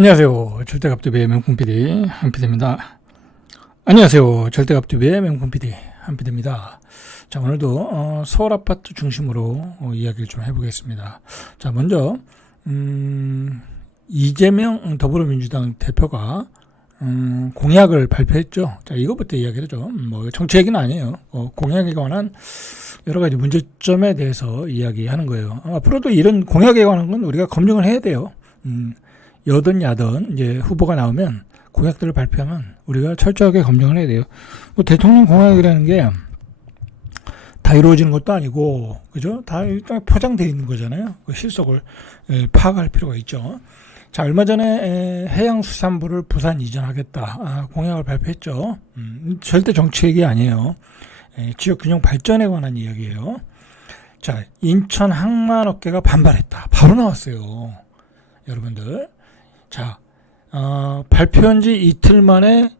안녕하세요. 절대갑TV의 명품 PD 한PD입니다. 안녕하세요. 절대갑TV의 명품 PD 한PD입니다. 자, 오늘도 서울 아파트 중심으로 이야기를 좀 해보겠습니다. 자, 먼저 이재명 더불어민주당 대표가 공약을 발표했죠. 자, 이것부터 이야기를 좀, 정치 얘기는 아니에요. 공약에 관한 여러 가지 문제점에 대해서 이야기하는 거예요. 앞으로도 이런 공약에 관한 건 우리가 검증을 해야 돼요. 여든 야든 이제 후보가 나오면 공약들을 발표하면 우리가 철저하게 검증을 해야 돼요. 대통령 공약이라는 게 다 이루어지는 것도 아니고, 그죠? 다 일단 포장되어 있는 거잖아요. 그 실속을 파악할 필요가 있죠. 자, 얼마 전에 해양수산부를 부산 이전하겠다 공약을 발표했죠. 절대 정치 얘기 아니에요. 지역균형 발전에 관한 이야기예요. 자, 인천 항만업계가 반발했다. 바로 나왔어요. 여러분들. 자, 발표한 지 이틀 만에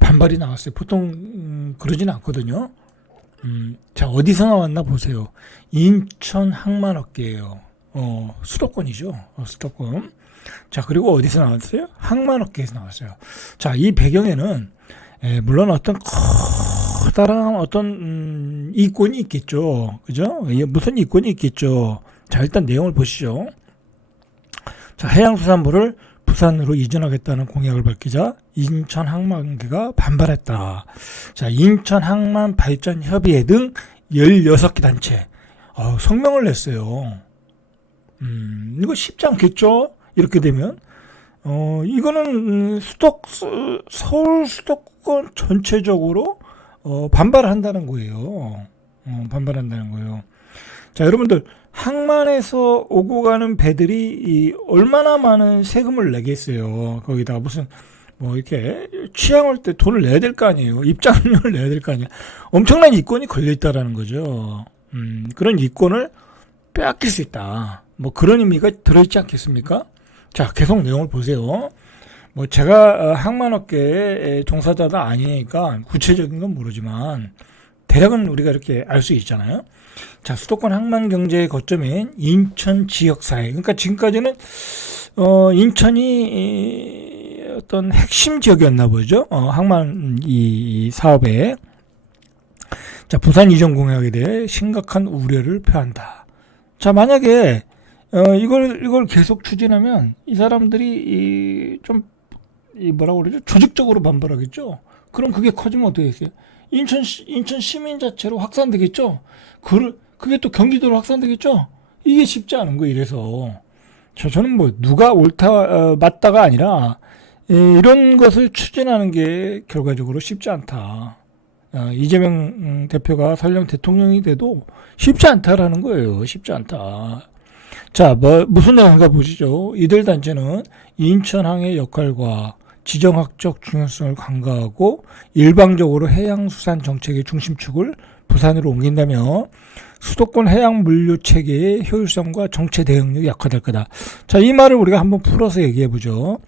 반발이 나왔어요. 보통 그러진 않거든요. 자, 어디서 나왔나 보세요. 인천 항만업계예요. 수도권이죠. 수도권. 자, 그리고 어디서 나왔어요? 항만업계에서 나왔어요. 자, 이 배경에는 물론 어떤 커다란 어떤 이권이 있겠죠. 그죠? 무슨 이권이 있겠죠. 자, 일단 내용을 보시죠. 자, 해양수산부를 부산으로 이전하겠다는 공약을 밝히자 인천 항만계가 반발했다. 자, 인천 항만 발전 협의회 등 16개 단체 성명을 냈어요. 이거 쉽지 않겠죠? 이렇게 되면 이거는 서울 수도권 전체적으로 반발한다는 거예요. 반발한다는 거예요. 자, 여러분들 항만에서 오고 가는 배들이 얼마나 많은 세금을 내겠어요. 거기다가 무슨 이렇게 취항할 때 돈을 내야 될 거 아니에요. 입장료를 내야 될 거 아니에요. 엄청난 이권이 걸려 있다라는 거죠. 그런 이권을 빼앗길 수 있다. 그런 의미가 들어있지 않겠습니까? 자, 계속 내용을 보세요. 제가 항만업계의 종사자도 아니니까 구체적인 건 모르지만 대략은 우리가 이렇게 알 수 있잖아요. 자, 수도권 항만 경제의 거점인 인천 지역사회. 그러니까 지금까지는 인천이 어떤 핵심 지역이었나 보죠. 항만 이 사업에. 자, 부산 이전 공약에 대해 심각한 우려를 표한다. 자, 만약에 이걸 계속 추진하면 이 사람들이 뭐라고 그러죠? 조직적으로 반발하겠죠. 그럼 그게 커지면 어떻게 되겠어요? 인천 시민 자체로 확산되겠죠. 그게 또 경기도로 확산되겠죠. 이게 쉽지 않은 거예요. 이래서 저는 누가 옳다 맞다가 아니라 이런 것을 추진하는 게 결과적으로 쉽지 않다. 이재명 대표가 설령 대통령이 돼도 쉽지 않다라는 거예요. 쉽지 않다. 자, 무슨 내용인가 보시죠. 이들 단체는 인천항의 역할과 지정학적 중요성을 강조하고 일방적으로 해양수산 정책의 중심축을 부산으로 옮긴다며 수도권 해양 물류 체계의 효율성과 정체 대응력이 약화될 거다. 자, 이 말을 우리가 한번 풀어서 얘기해 보죠.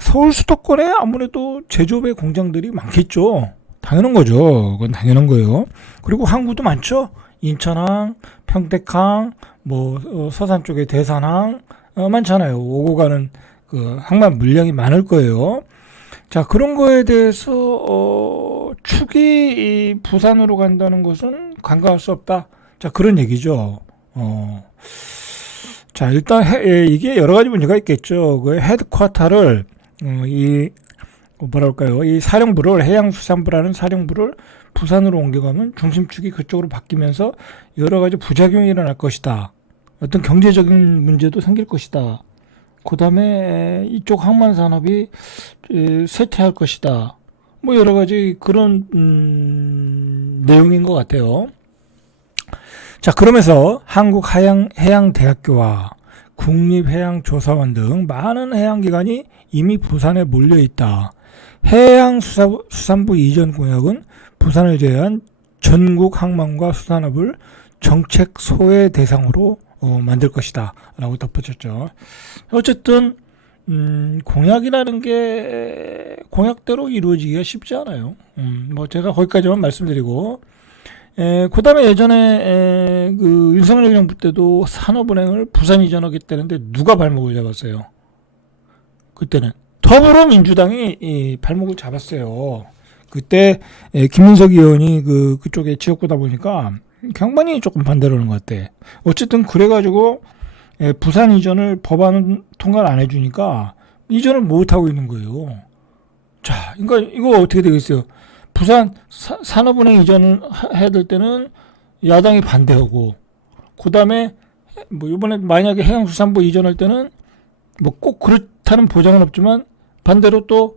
서울 수도권에 아무래도 제조업의 공장들이 많겠죠. 당연한 거죠. 그건 당연한 거예요. 그리고 항구도 많죠. 인천항, 평택항, 서산 쪽에 대산항 많잖아요. 오고 가는 그 항만 물량이 많을 거예요. 자, 그런 거에 대해서 축이 부산으로 간다는 것은 간과할 수 없다. 자, 그런 얘기죠. 자, 일단 이게 여러 가지 문제가 있겠죠. 그 헤드쿼터를 이 사령부를 해양수산부라는 사령부를 부산으로 옮겨가면 중심축이 그쪽으로 바뀌면서 여러 가지 부작용이 일어날 것이다. 어떤 경제적인 문제도 생길 것이다. 그 다음에 이쪽 항만 산업이 쇠퇴할 것이다. 여러 가지 그런 내용인 것 같아요. 자, 그러면서 한국해양대학교와 국립해양조사원 등 많은 해양기관이 이미 부산에 몰려있다. 해양수산부 이전 공약은 부산을 제외한 전국 항만과 수산업을 정책 소외 대상으로 만들 것이다 라고 덧붙였죠. 어쨌든 공약이라는 게 공약대로 이루어지기가 쉽지 않아요. 제가 거기까지만 말씀드리고 그 다음에 예전에 그 윤석열 정부 때도 산업은행을 부산 이전하겠다는데 누가 발목을 잡았어요? 그때는 더불어민주당이 이 발목을 잡았어요. 그때 김민석 의원이 그쪽에 지역구다 보니까 경반이 조금 반대로 하는 것 같아. 어쨌든 그래가지고 부산 이전을 법안 통과를 안 해주니까 이전을 못 하고 있는 거예요. 자, 그러니까 이거 어떻게 되겠어요? 부산 산업은행 이전을 해야 될 때는 야당이 반대하고, 그 다음에 뭐 이번에 만약에 해양수산부 이전할 때는 뭐 꼭 그렇다는 보장은 없지만 반대로 또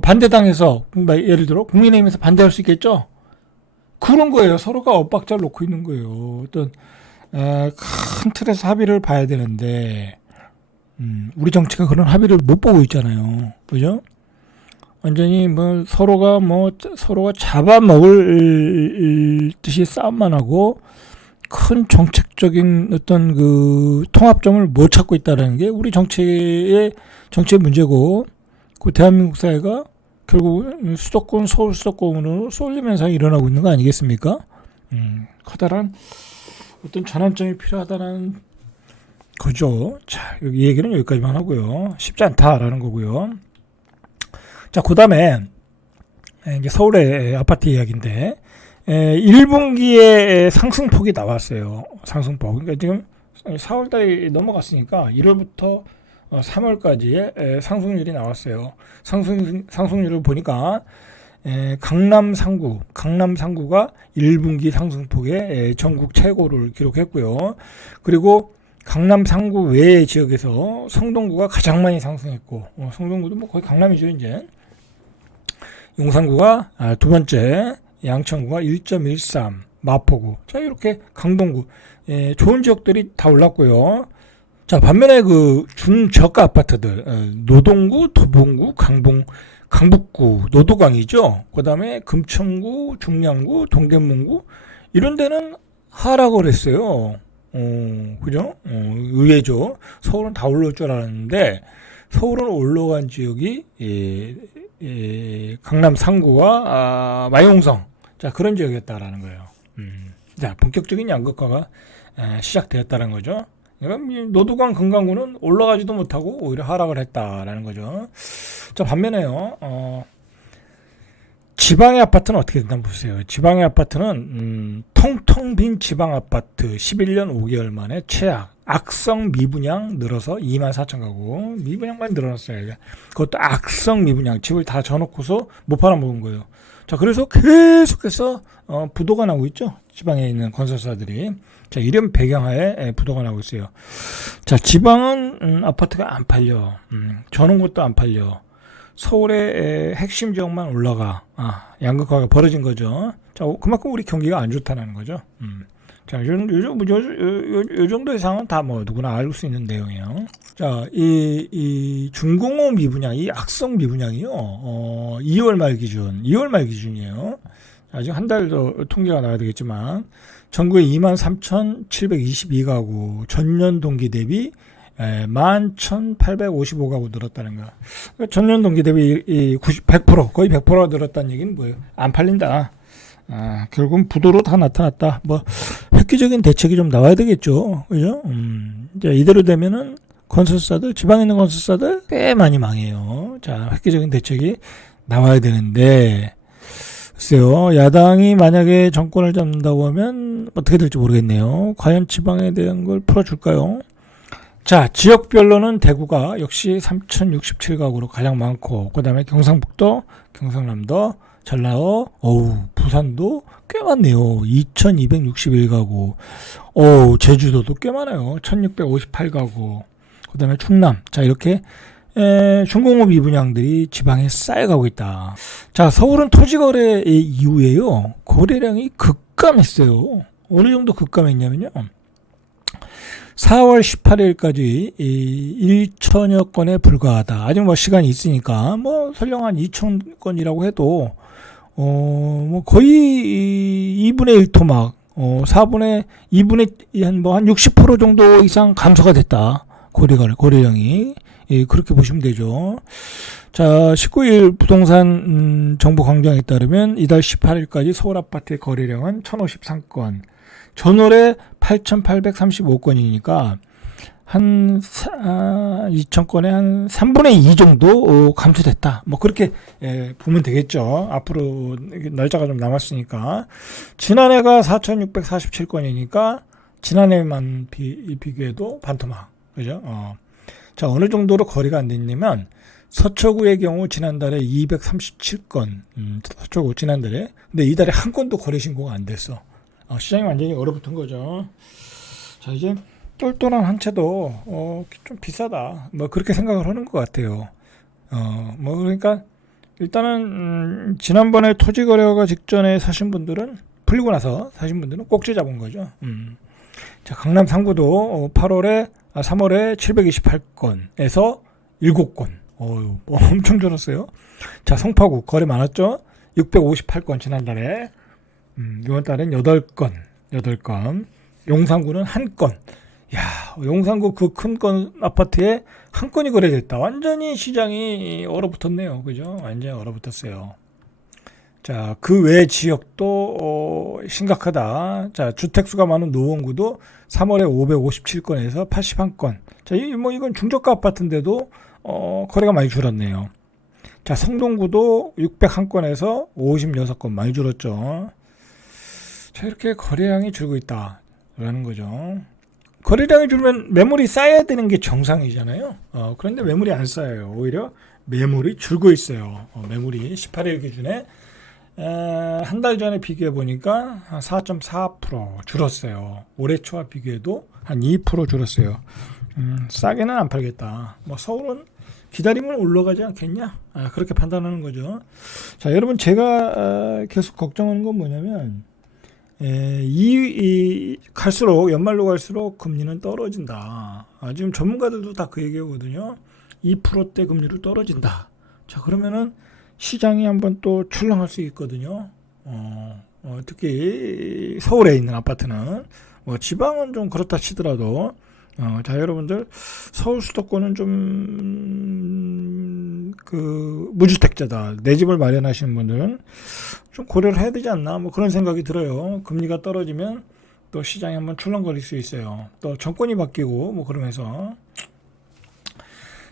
반대당에서 예를 들어 국민의힘에서 반대할 수 있겠죠. 그런 거예요. 서로가 엇박자를 놓고 있는 거예요. 어떤 큰 틀에서 합의를 봐야 되는데 우리 정치가 그런 합의를 못 보고 있잖아요. 그죠? 완전히 서로가 잡아먹을 듯이 싸움만 하고 큰 정책적인 어떤 통합점을 못 찾고 있다는 게 우리 정치의 문제고, 그 대한민국 사회가 결국 수도권, 서울 수도권으로 쏠림 현상이 일어나고 있는 거 아니겠습니까? 커다란 어떤 전환점이 필요하다는 거죠. 자, 이 얘기는 여기까지만 하고요. 쉽지 않다라는 거고요. 자, 그 다음에 이제 서울의 아파트 이야기인데, 1분기에 상승폭이 나왔어요. 상승폭. 그러니까 지금 4월달이 넘어갔으니까 1월부터 3월까지의 상승률이 나왔어요. 상승률을 보니까 강남 3구가 1분기 상승폭의 전국 최고를 기록했고요. 그리고 강남 3구 외의 지역에서 성동구가 가장 많이 상승했고, 성동구도 뭐 거의 강남이죠, 이제. 용산구가 두 번째, 양천구가 1.13, 마포구, 자 이렇게 강동구, 좋은 지역들이 다 올랐고요. 자, 반면에 중저가 아파트들, 노동구, 도봉구, 강북구, 노도강이죠. 그 다음에 금천구, 중량구, 동대문구, 이런 데는 하락을 했어요. 그죠? 의외죠. 서울은 다 올라올 줄 알았는데, 서울은 올라간 지역이 강남 3구와 마용성, 자 그런 지역이었다라는 거예요. 자, 본격적인 양극화가 시작되었다는 거죠. 그러니까 노도강 금강구는 올라가지도 못하고 오히려 하락을 했다라는 거죠. 자, 반면에요, 지방의 아파트는 어떻게 된다 보세요. 지방의 아파트는 텅텅 빈 지방 아파트 11년 5개월 만에 최악. 악성 미분양 늘어서 24,000가구. 미분양만 늘어났어요. 그것도 악성 미분양. 집을 다 져놓고서 못 팔아먹은 거예요. 자, 그래서 계속해서 부도가 나고 있죠. 지방에 있는 건설사들이. 자, 이런 배경하에 부도가 나고 있어요. 자, 지방은 아파트가 안 팔려. 저는 것도 안 팔려. 서울의 핵심 지역만 올라가. 양극화가 벌어진 거죠. 자, 그만큼 우리 경기가 안 좋다는 거죠. 자, 요 정도의 상황은 다 누구나 알 수 있는 내용이에요. 자, 이 중공업 미분양, 이 악성 미분양이요, 2월 말 기준이에요. 아직 한 달 더 통계가 나와야 되겠지만, 전국에 23,722가구, 전년 동기 대비 11,855가구 늘었다는 거야. 그러니까 전년 동기 대비 100%, 거의 100%가 늘었다는 얘기는 뭐예요? 안 팔린다. 결국은 부도로 다 나타났다. 획기적인 대책이 좀 나와야 되겠죠. 그죠? 이제 이대로 되면은 지방에 있는 건설사들 꽤 많이 망해요. 자, 획기적인 대책이 나와야 되는데, 글쎄요, 야당이 만약에 정권을 잡는다고 하면 어떻게 될지 모르겠네요. 과연 지방에 대한 걸 풀어줄까요? 자, 지역별로는 대구가 역시 3,067가구로 가장 많고, 그 다음에 경상북도, 경상남도, 전라도, 부산도 꽤 많네요. 2,261가구. 제주도도 꽤 많아요. 1,658가구. 그 다음에 충남. 자, 이렇게 중공업 미분양들이 지방에 쌓여가고 있다. 자, 서울은 토지거래 이후에요, 거래량이 급감했어요. 어느 정도 급감했냐면요, 4월 18일까지 1천여 건에 불과하다. 아직 시간이 있으니까 설령 한 2천 건이라고 해도 거의 2분의 1 토막, 4분의 2분의 한 60% 정도 이상 감소가 됐다. 거래량이. 그렇게 보시면 되죠. 자, 19일 부동산 정보 광장에 따르면 이달 18일까지 서울 아파트의 거래량은 1,053건. 전월에 8,835건이니까 2,000건에 한 3분의 2 정도 감소됐다. 뭐 그렇게 보면 되겠죠. 앞으로 날짜가 좀 남았으니까. 지난해가 4,647건이니까 지난해만 비교해도 반토막. 그죠? 자, 어느 정도로 거리가 안 됐냐면 서초구의 경우 지난달에 237건, 서초구 지난달에. 근데 이달에 한 건도 거래 신고가 안 됐어. 시장이 완전히 얼어붙은 거죠. 자, 이제 똘똘한 한 채도 좀 비싸다. 뭐 그렇게 생각을 하는 것 같아요. 뭐 그러니까 일단은 지난번에 토지 거래가 직전에 사신 분들은 풀리고 나서 사신 분들은 꼭지 잡은 거죠. 자, 강남 상구도 3월에 728건에서 7건. 엄청 줄었어요. 자, 성파구 거래 많았죠? 658건 지난달에. 이번 달엔 8건. 용산구는 1건. 야, 용산구 그 큰 건 아파트에 한 건이 거래됐다. 완전히 시장이 얼어붙었네요. 그죠? 완전히 얼어붙었어요. 자, 그 외 지역도 심각하다. 자, 주택수가 많은 노원구도 3월에 557건에서 81건. 자, 이건 중저가 아파트인데도 거래가 많이 줄었네요. 자, 성동구도 601건에서 56건 많이 줄었죠. 자, 이렇게 거래량이 줄고 있다라는 거죠. 거래량이 줄면 매물이 쌓여야 되는 게 정상이잖아요. 그런데 매물이 안 쌓여요. 오히려 매물이 줄고 있어요. 매물이 18일 기준에 한 달 전에 비교해 보니까 4.4% 줄었어요. 올해 초와 비교해도 한 2% 줄었어요. 싸게는 안 팔겠다. 뭐 서울은 기다리면 올라가지 않겠냐? 그렇게 판단하는 거죠. 자, 여러분 제가 계속 걱정하는 건 뭐냐면 갈수록 연말로 갈수록 금리는 떨어진다. 지금 전문가들도 다 그 얘기하거든요. 2%대 금리로 떨어진다. 자, 그러면은 시장이 한번 또 출렁할 수 있거든요. 특히 서울에 있는 아파트는 뭐 지방은 좀 그렇다 치더라도 자, 여러분들 서울 수도권은 좀 그 무주택자다, 내 집을 마련하시는 분들은 좀 고려를 해야 되지 않나, 뭐 그런 생각이 들어요. 금리가 떨어지면 또 시장이 한번 출렁거릴 수 있어요. 또 정권이 바뀌고 뭐 그러면서.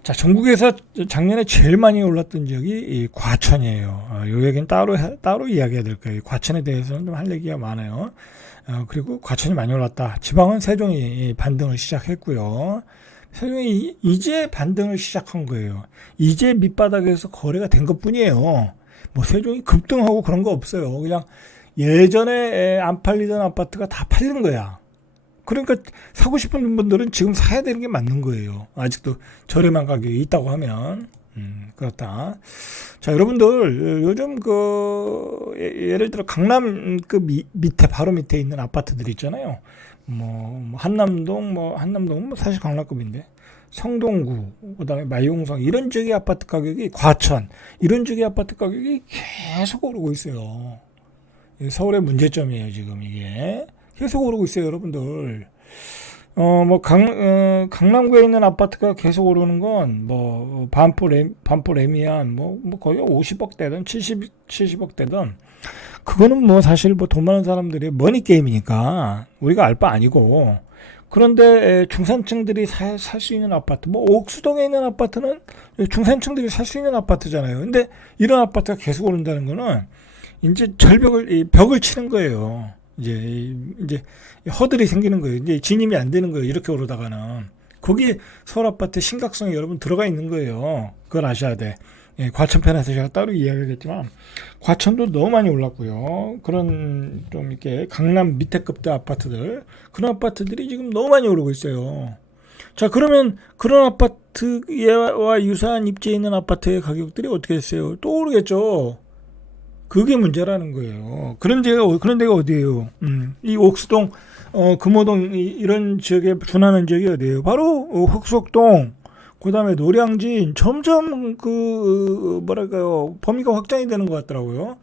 자, 전국에서 작년에 제일 많이 올랐던 지역이 이 과천이에요. 요 얘기는 따로 이야기해야 될 거예요. 과천에 대해서는 좀 할 얘기가 많아요. 그리고 과천이 많이 올랐다. 지방은 세종이 반등을 시작했고요. 세종이 이제 반등을 시작한 거예요. 이제 밑바닥에서 거래가 된 것뿐이에요. 뭐 세종이 급등하고 그런 거 없어요. 그냥 예전에 안 팔리던 아파트가 다 팔린 거야. 그러니까 사고 싶은 분들은 지금 사야 되는 게 맞는 거예요. 아직도 저렴한 가격이 있다고 하면. 그렇다. 자, 여러분들 요즘 예를 들어 강남 밑에 바로 밑에 있는 아파트들 있잖아요. 한남동 사실 강남급인데, 성동구, 그다음에 마용성 이런 지역의 아파트 가격이, 과천 이런 지역의 아파트 가격이 계속 오르고 있어요. 서울의 문제점이에요, 지금 이게. 계속 오르고 있어요, 여러분들. 강남구에 있는 아파트가 계속 오르는 건, 반포 레미안, 거의 50억대든 70억대든, 그거는 사실 돈 많은 사람들이 머니게임이니까, 우리가 알 바 아니고, 그런데 중산층들이 살 수 있는 아파트, 옥수동에 있는 아파트는 중산층들이 살 수 있는 아파트잖아요. 근데 이런 아파트가 계속 오른다는 거는, 이제 벽을 치는 거예요. 이제 허들이 생기는 거예요. 이제 진입이 안 되는 거예요. 이렇게 오르다가는. 거기에 서울 아파트 심각성이 여러분 들어가 있는 거예요. 그걸 아셔야 돼. 과천 편에서 제가 따로 이야기하겠지만, 과천도 너무 많이 올랐고요. 그런 좀 이렇게 강남 밑에 급대 아파트들, 그런 아파트들이 지금 너무 많이 오르고 있어요. 자, 그러면 그런 아파트와 유사한 입지에 있는 아파트의 가격들이 어떻게 됐어요? 또 오르겠죠. 그게 문제라는 거예요. 그런 데가 어디예요? 이 옥수동, 금호동 이런 지역에 준하는 지역이 어디예요? 바로 흑석동, 그다음에 노량진. 점점 범위가 확장이 되는 것 같더라고요.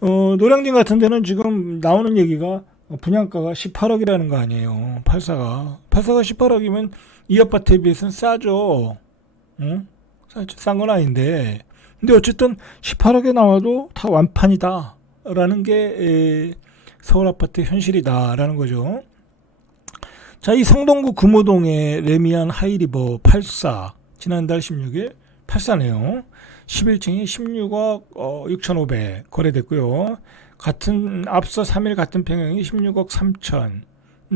노량진 같은 데는 지금 나오는 얘기가 분양가가 18억이라는 거 아니에요. 84가 18억이면 이 아파트에 비해서는 싸죠. 응? 싼 건 아닌데. 근데 어쨌든 18억에 나와도 다 완판이다 라는 게 서울 아파트 현실이다 라는 거죠. 자, 이 성동구 금호동의 레미안 하이리버 84 지난달 16일 84네요. 11층이 16억 6,500 거래됐고요. 같은 앞서 3일 같은 평형이 16억 3천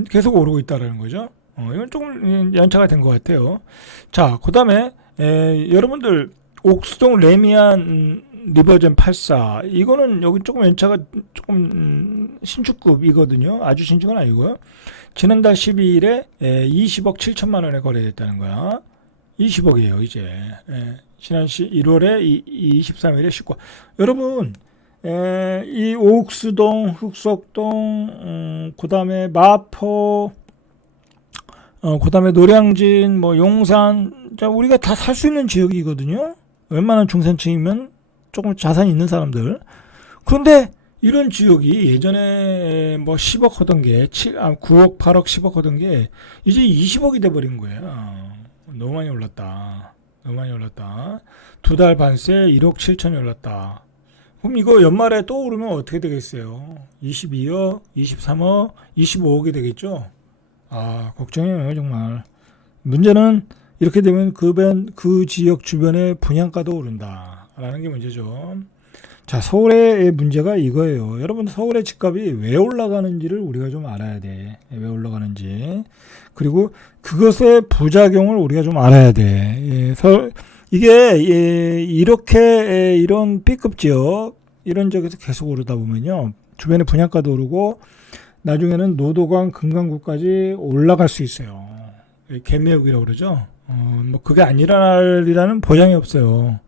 계속 오르고 있다는 거죠. 이건 조금 연차가 된 것 같아요. 자, 그 다음에 여러분들 옥수동 레미안 리버젠 84 이거는 여기 조금 연차가 조금 신축급이거든요. 아주 신축은 아니고요. 지난달 12일에 20억 7천만 원에 거래됐다는 거야. 20억이에요 이제. 지난 1월에 23일에 19. 여러분 이 옥수동, 흑석동, 그 다음에 마포, 그 다음에 노량진, 뭐 용산, 자, 우리가 다 살 수 있는 지역이거든요. 웬만한 중산층이면 조금 자산이 있는 사람들. 그런데 이런 지역이 예전에 뭐 10억 하던 게 9억, 8억, 10억 하던 게 이제 20억이 돼버린 거예요. 너무 많이 올랐다. 너무 많이 올랐다. 2달 반새 1억 7천이 올랐다. 그럼 이거 연말에 또 오르면 어떻게 되겠어요? 22억, 23억, 25억이 되겠죠? 아, 걱정이에요, 정말. 문제는 이렇게 되면 그 지역 주변의 분양가도 오른다라는 게 문제죠. 자, 서울의 문제가 이거예요. 여러분, 서울의 집값이 왜 올라가는지를 우리가 좀 알아야 돼. 왜 올라가는지. 그리고 그것의 부작용을 우리가 좀 알아야 돼. 이게 이렇게 이런 B급 지역 이런 지역에서 계속 오르다 보면요. 주변에 분양가도 오르고 나중에는 노도강, 금강구까지 올라갈 수 있어요. 개미역이라고 그러죠. 뭐 그게 안 일어날이라는 보장이 없어요.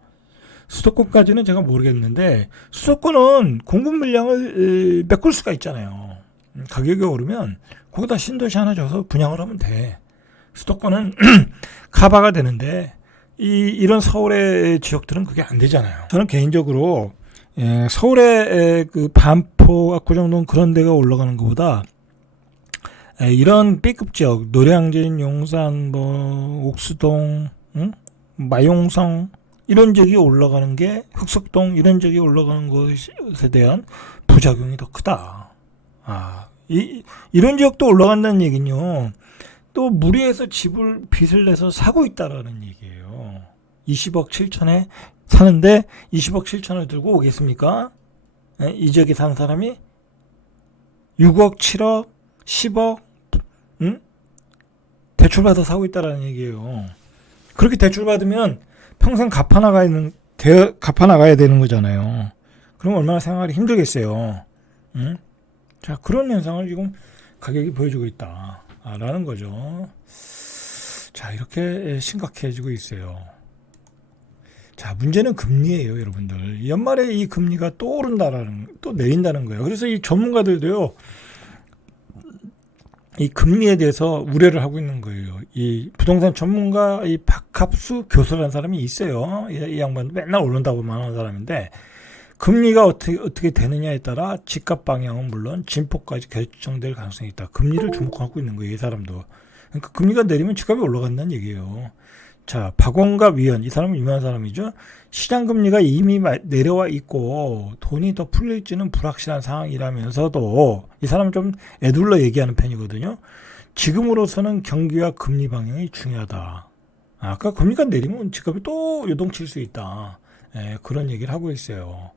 수도권까지는 제가 모르겠는데 수도권은 공급 물량을 메꿀 수가 있잖아요. 가격이 오르면 거기다 신도시 하나 줘서 분양을 하면 돼. 수도권은 카바가 되는데 이런 서울의 지역들은 그게 안 되잖아요. 저는 개인적으로 서울의 그 반포, 압구정동 그런 데가 올라가는 것보다 이런 B급 지역 노량진, 용산, 뭐 옥수동, 마용성 이런 지역이 올라가는 게 흑석동 이런 지역이 올라가는 것에 대한 부작용이 더 크다. 이런 지역도 올라간다는 얘기는요. 또 무리해서 빚을 내서 사고 있다라는 얘기예요. 20억 7천에 사는데 20억 7천을 들고 오겠습니까? 이 지역에 사는 사람이 6억 7억 10억 대출받아 사고 있다라는 얘기예요. 그렇게 대출받으면 평생 갚아나가야 되는 거잖아요. 그럼 얼마나 생활이 힘들겠어요. 자, 그런 현상을 지금 가격이 보여주고 있다라는 거죠. 자, 이렇게 심각해지고 있어요. 자, 문제는 금리예요, 여러분들. 연말에 이 금리가 또 내린다는 거예요. 그래서 이 전문가들도요, 이 금리에 대해서 우려를 하고 있는 거예요. 이 부동산 전문가 이 박합수 교수라는 사람이 있어요. 이 양반 맨날 오른다고 말하는 사람인데 금리가 어떻게 되느냐에 따라 집값 방향은 물론 진폭까지 결정될 가능성이 있다. 금리를 주목하고 있는 거예요, 이 사람도. 그러니까 금리가 내리면 집값이 올라간다는 얘기예요. 자, 박원갑 위원, 이 사람은 유명한 사람이죠. 시장 금리가 이미 내려와 있고 돈이 더 풀릴지는 불확실한 상황이라면서도 이 사람은 좀 애둘러 얘기하는 편이거든요. 지금으로서는 경기와 금리 방향이 중요하다. 아까 금리가 내리면 집값이 또 요동칠 수 있다. 그런 얘기를 하고 있어요.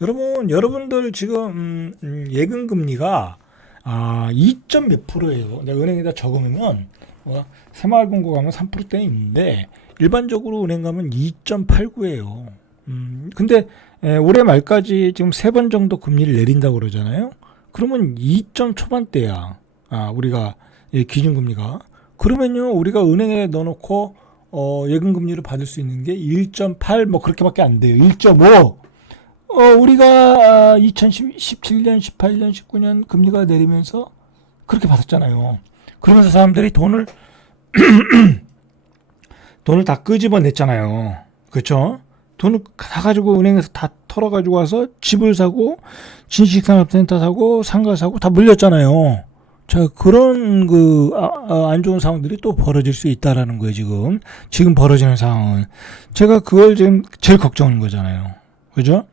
여러분들 지금 예금 금리가 2점 몇 프로예요. 내가 은행에다 적으면 새마을금고 가면 3%대 있는데 일반적으로 은행 가면 2.89예요. 근데 올해 말까지 지금 3번 정도 금리를 내린다고 그러잖아요. 그러면 2점 초반대야. 우리가 기준금리가. 그러면요, 우리가 은행에 넣어놓고 예금금리를 받을 수 있는 게 1.8 뭐 그렇게밖에 안 돼요. 1.5. 우리가 2017년, 18년, 19년 금리가 내리면서 그렇게 받았잖아요. 그러면서 사람들이 돈을 다 끄집어냈잖아요. 그렇죠? 돈을 다 가지고 은행에서 다 털어가지고 와서 집을 사고 진식산업센터 사고 상가 사고 다 물렸잖아요. 자, 그런 안 좋은 상황들이 또 벌어질 수 있다라는 거예요. 지금 벌어지는 상황은 제가 그걸 지금 제일 걱정하는 거잖아요. 그죠?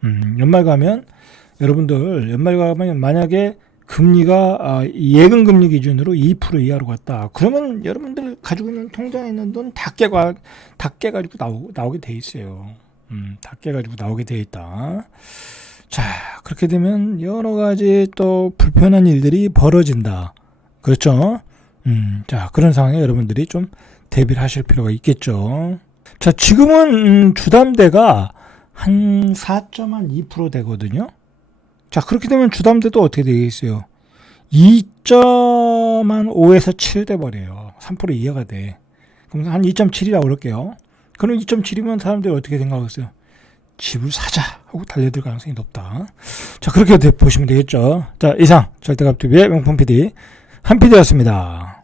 여러분들 연말 가면 만약에 금리가 예금 금리 기준으로 2% 이하로 갔다. 그러면 여러분들 가지고 있는 통장에 있는 돈 다 깨가지고 나오게 돼 있어요. 다 깨가지고 나오게 돼 있다. 자, 그렇게 되면 여러 가지 또 불편한 일들이 벌어진다. 그렇죠? 자, 그런 상황에 여러분들이 좀 대비를 하실 필요가 있겠죠. 자, 지금은 주담대가 한 4.2% 되거든요. 자, 그렇게 되면 주담대도 어떻게 되겠어요? 2.5에서 7 돼버려요. 3% 이하가 돼. 그럼 한 2.7이라고 그럴게요. 그럼 2.7이면 사람들이 어떻게 생각하겠어요? 집을 사자 하고 달려들 가능성이 높다. 자, 그렇게 보시면 되겠죠. 자, 이상 절대값TV의 명품 PD 한 PD였습니다.